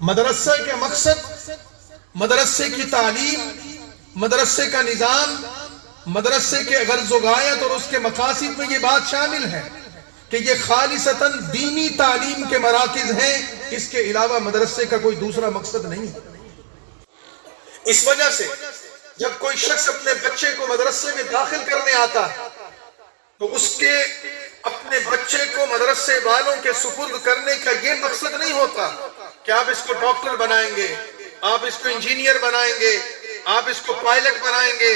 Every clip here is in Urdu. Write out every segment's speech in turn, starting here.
مدرسے کے مقصد، مدرسے کی تعلیم، مدرسے کا نظام، مدرسے کے غرض و غایت اور اس کے مقاصد میں یہ بات شامل ہے کہ یہ خالصتاً دینی تعلیم کے مراکز ہیں، اس کے علاوہ مدرسے کا کوئی دوسرا مقصد نہیں ہے۔ اس وجہ سے جب کوئی شخص اپنے بچے کو مدرسے میں داخل کرنے آتا ہے تو اس کے اپنے بچے کو مدرسے والوں کے سپرد کرنے کا یہ مقصد نہیں ہوتا کہ آپ اس کو ڈاکٹر بنائیں گے، آپ اس کو انجینئر بنائیں گے، آپ اس کو پائلٹ بنائیں گے،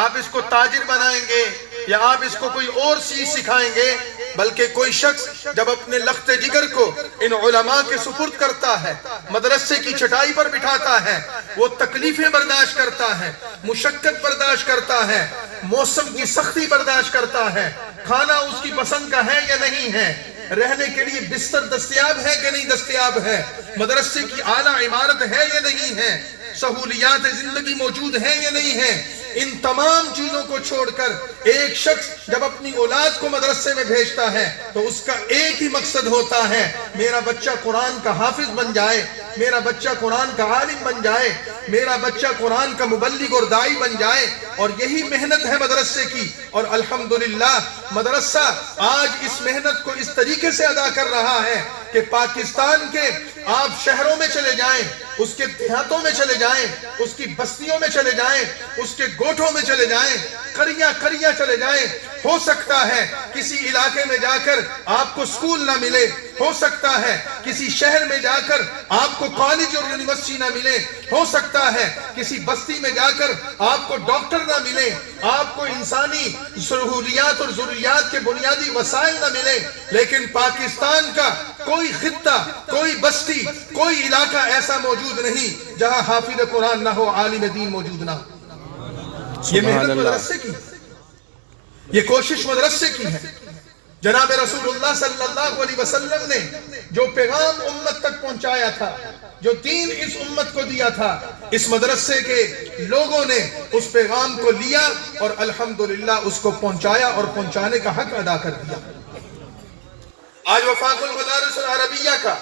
آپ اس کو تاجر بنائیں گے، یا آپ اس کو کوئی اور چیز سکھائیں گے، بلکہ کوئی شخص جب اپنے لخت جگر کو ان علماء کے سپرد کرتا ہے، مدرسے کی چٹائی پر بٹھاتا ہے، وہ تکلیفیں برداشت کرتا ہے، مشقت برداشت کرتا ہے، موسم کی سختی برداشت کرتا ہے، کھانا اس کی پسند کا ہے یا نہیں ہے، رہنے کے لیے بستر دستیاب ہے کہ نہیں دستیاب ہے، مدرسے کی اعلیٰ عمارت ہے یا نہیں ہے، سہولیات زندگی موجود ہیں یا نہیں ہیں، ان تمام چیزوں کو چھوڑ کر ایک شخص جب اپنی اولاد کو مدرسے میں بھیجتا ہے تو اس کا ایک ہی مقصد ہوتا ہے، میرا بچہ قرآن کا حافظ بن جائے، میرا بچہ قرآن کا عالم بن جائے، میرا بچہ قرآن کا مبلغ اور داعی بن جائے، اور یہی محنت ہے مدرسے کی۔ اور الحمدللہ مدرسہ آج اس محنت کو اس طریقے سے ادا کر رہا ہے کہ پاکستان کے آپ شہروں میں چلے جائیں، اس کے دیہاتوں میں چلے جائیں، اس کی بستیوں میں چلے جائیں، اس کے گوٹھوں میں چلے جائیں، قریہ قریہ چلے جائیں، ہو سکتا ہے کسی علاقے میں جا کر آپ کو سکول نہ ملے، ہو سکتا ہے کسی شہر میں جا کر آپ کو کالج اور یونیورسٹی نہ ملے، ہو سکتا ہے کسی بستی میں جا کر آپ کو ڈاکٹر نہ ملے، آپ کو انسانی سہولیات اور ضروریات کے بنیادی وسائل نہ ملے، لیکن پاکستان کا کوئی خطہ، کوئی بستی، کوئی علاقہ ایسا موجود نہیں جہاں حافظ قرآن نہ ہو، عالم دین موجود نہ ہو۔ یہ محنت مدرسے کی، یہ کوشش مدرسے کی ہے۔ جناب رسول اللہ صلی اللہ علیہ وسلم نے جو پیغام امت تک پہنچایا تھا، جو دین اس امت کو دیا تھا، اس مدرسے کے لوگوں نے اس پیغام کو لیا اور الحمدللہ اس کو پہنچایا اور پہنچانے کا حق ادا کر دیا۔ آج وفاق المدارس العربیہ کا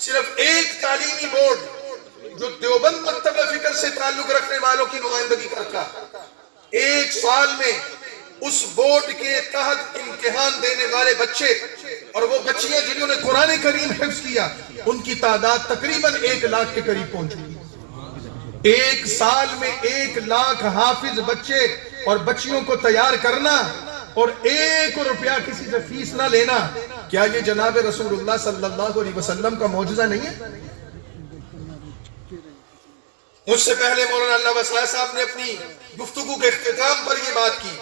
صرف ایک تعلیمی بورڈ جو دیوبند مکتب فکر سے تعلق رکھنے والوں کی نمائندگی کرتا، ایک سال میں اس بورڈ کے تحت امتحان دینے والے بچے اور وہ بچیاں جنہوں نے قرآن کریم حفظ کیا، ان کی تعداد تقریباً 1,00,000 کے قریب پہنچ گئی۔ ایک سال میں 1,00,000 حافظ بچے اور بچیوں کو تیار کرنا اور 1 روپیہ کسی سے فیس نہ لینا، کیا یہ جناب رسول اللہ صلی اللہ علیہ وسلم کا معجزہ نہیں ہے؟ مجھ سے پہلے مولانا اللہ وسلام صاحب نے اپنی گفتگو کے اختتام پر یہ بات کی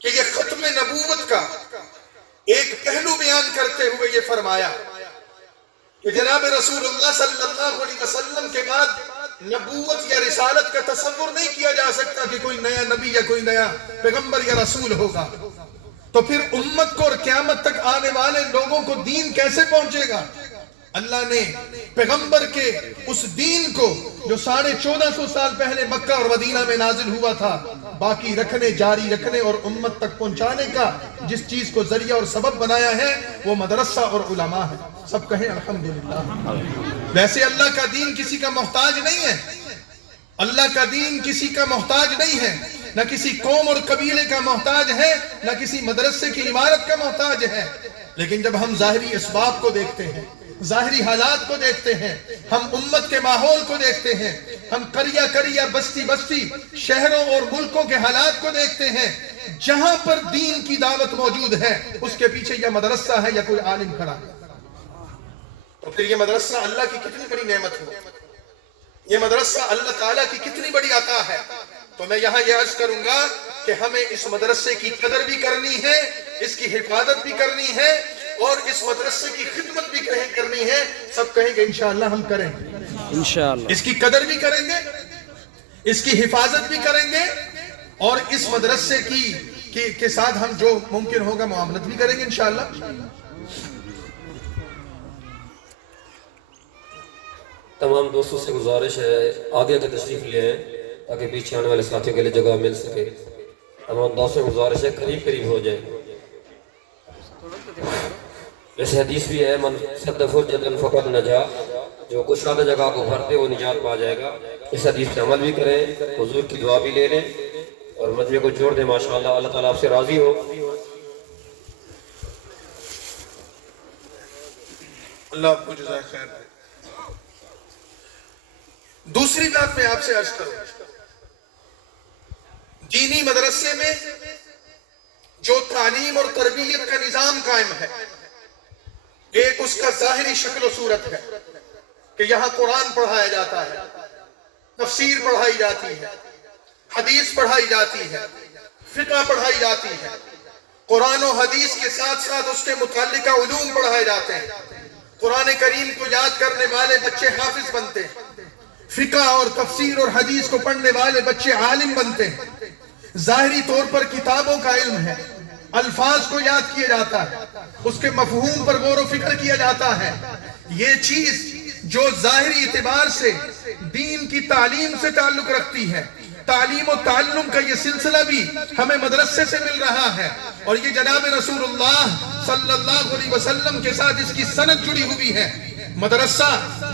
کہ یہ ختم نبوت کا ایک پہلو بیان کرتے ہوئے یہ فرمایا کہ جناب رسول اللہ صلی اللہ علیہ وسلم کے بعد نبوت یا رسالت کا تصور نہیں کیا جا سکتا کہ کوئی نیا نبی یا کوئی نیا پیغمبر یا رسول ہوگا، تو پھر امت کو اور قیامت تک آنے والے لوگوں کو دین کیسے پہنچے گا؟ اللہ نے پیغمبر کے اس دین کو جو 1450 سال پہلے مکہ اور مدینہ میں نازل ہوا تھا، باقی رکھنے، جاری رکھنے اور امت تک پہنچانے کا جس چیز کو ذریعہ اور سبب بنایا ہے وہ مدرسہ اور علماء ہے۔ سب کہیں الحمدللہ۔ ویسے اللہ کا دین کسی کا محتاج نہیں ہے، اللہ کا دین کسی کا محتاج نہیں ہے، نہ کسی قوم اور قبیلے کا محتاج ہے، نہ کسی مدرسے کی عمارت کا محتاج ہے، لیکن جب ہم ظاہری اسباب کو دیکھتے ہیں، ظاہری حالات کو دیکھتے ہیں، ہم امت کے ماحول کو دیکھتے ہیں، ہم قریہ قریہ بستی بستی شہروں اور ملکوں کے حالات کو دیکھتے ہیں، جہاں پر دین کی دعوت موجود ہے اس کے پیچھے یا مدرسہ ہے یا کوئی عالم کھڑا ہے، تو پھر یہ مدرسہ اللہ کی کتنی بڑی نعمت ہے، یہ مدرسہ اللہ تعالیٰ کی کتنی بڑی عطا ہے۔ تو میں یہاں یہ عرض کروں گا کہ ہمیں اس مدرسے کی قدر بھی کرنی ہے، اس کی حفاظت بھی کرنی ہے اور اس مدرسے کی خدمت بھی کرنی ہے۔ سب کہیں گے انشاءاللہ ہم کریں گے، انشاءاللہ اس کی قدر بھی کریں گے، اس کی حفاظت بھی کریں گے اور اس مدرسے کے ساتھ ہم جو ممکن ہوگا معاملت بھی کریں گے انشاءاللہ۔ تمام دوستوں سے گزارش ہے آگے کے تشریف لے آئیں تاکہ پیچھے آنے والے ساتھیوں کے لیے جگہ مل سکے۔ تمام دوستوں سے گزارش ہے قریب قریب ہو جائیں۔ جیسے حدیث بھی ہے من صد فرجۃ فقد نجا، جو کشادہ جگہ کو بھرتے وہ نجات پا جائے گا. اس حدیث پہ عمل بھی کریں, حضور کی دعا بھی لے لیں اور مجمع کو جوڑ دیں. ماشاءاللہ اللہ تعالیٰ آپ سے راضی ہو. اللہ آپ کو جزائے خیر دے. دوسری بات میں آپ سے عرض کروں, دینی مدرسے میں جو تعلیم اور تربیت کا نظام قائم ہے, ایک اس کا ظاہری شکل و صورت ہے کہ یہاں قرآن پڑھایا جاتا ہے, تفسیر پڑھائی جاتی ہے, حدیث پڑھائی جاتی ہے, فقہ پڑھائی جاتی ہے, قرآن و حدیث کے ساتھ ساتھ اس کے متعلقہ علوم پڑھائے جاتے ہیں, قرآن کریم کو یاد کرنے والے بچے حافظ بنتے ہیں, فقہ اور تفسیر اور حدیث کو پڑھنے والے بچے عالم بنتے ہیں. ظاہری طور پر کتابوں کا علم ہے, الفاظ کو یاد کیا جاتا ہے, اس کے مفہوم پر غور و فکر کیا جاتا ہے. یہ چیز جو ظاہری اعتبار سے دین کی تعلیم سے تعلق رکھتی ہے, تعلیم و تعلم کا یہ سلسلہ بھی ہمیں مدرسے سے مل رہا ہے, اور یہ جناب رسول اللہ صلی اللہ علیہ وسلم کے ساتھ اس کی سند جڑی ہوئی ہے. مدرسہ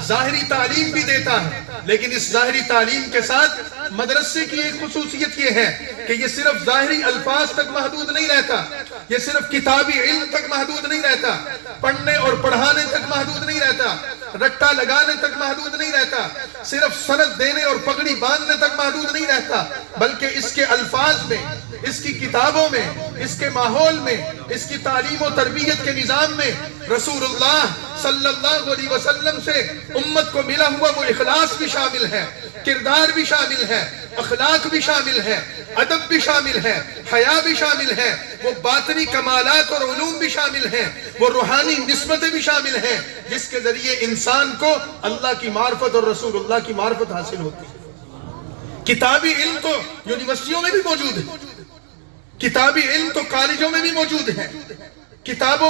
ظاہری تعلیم بھی دیتا ہے, لیکن اس ظاہری تعلیم کے ساتھ مدرسے کی ایک خصوصیت یہ ہے کہ یہ صرف ظاہری الفاظ تک محدود نہیں رہتا, یہ صرف کتابی علم تک محدود نہیں رہتا, پڑھنے اور پڑھانے تک محدود نہیں رہتا, رٹا لگانے تک محدود نہیں رہتا, صرف سند دینے اور پگڑی باندھنے تک محدود نہیں رہتا, بلکہ اس کے الفاظ میں, اس کی کتابوں میں, اس کے ماحول میں, اس کی تعلیم و تربیت کے نظام میں رسول اللہ صلی اللہ علیہ وسلم سے امت کو ملا ہوا وہ اخلاص بھی شامل ہے, کردار بھی شامل ہے, اخلاق بھی شامل ہے, ادب بھی شامل ہے, حیا بھی شامل ہے, وہ باطنی کمالات اور علوم بھی شامل ہیں, وہ روحانی نسبتیں بھی شامل ہیں, جس کے ذریعے انسان کو اللہ کی معرفت اور رسول اللہ کی معرفت حاصل ہوتی ہے. کتابی علم تو یونیورسٹیوں میں بھی موجود ہے, کتابی علم تو کالجوں میں بھی موجود ہے, کتابوں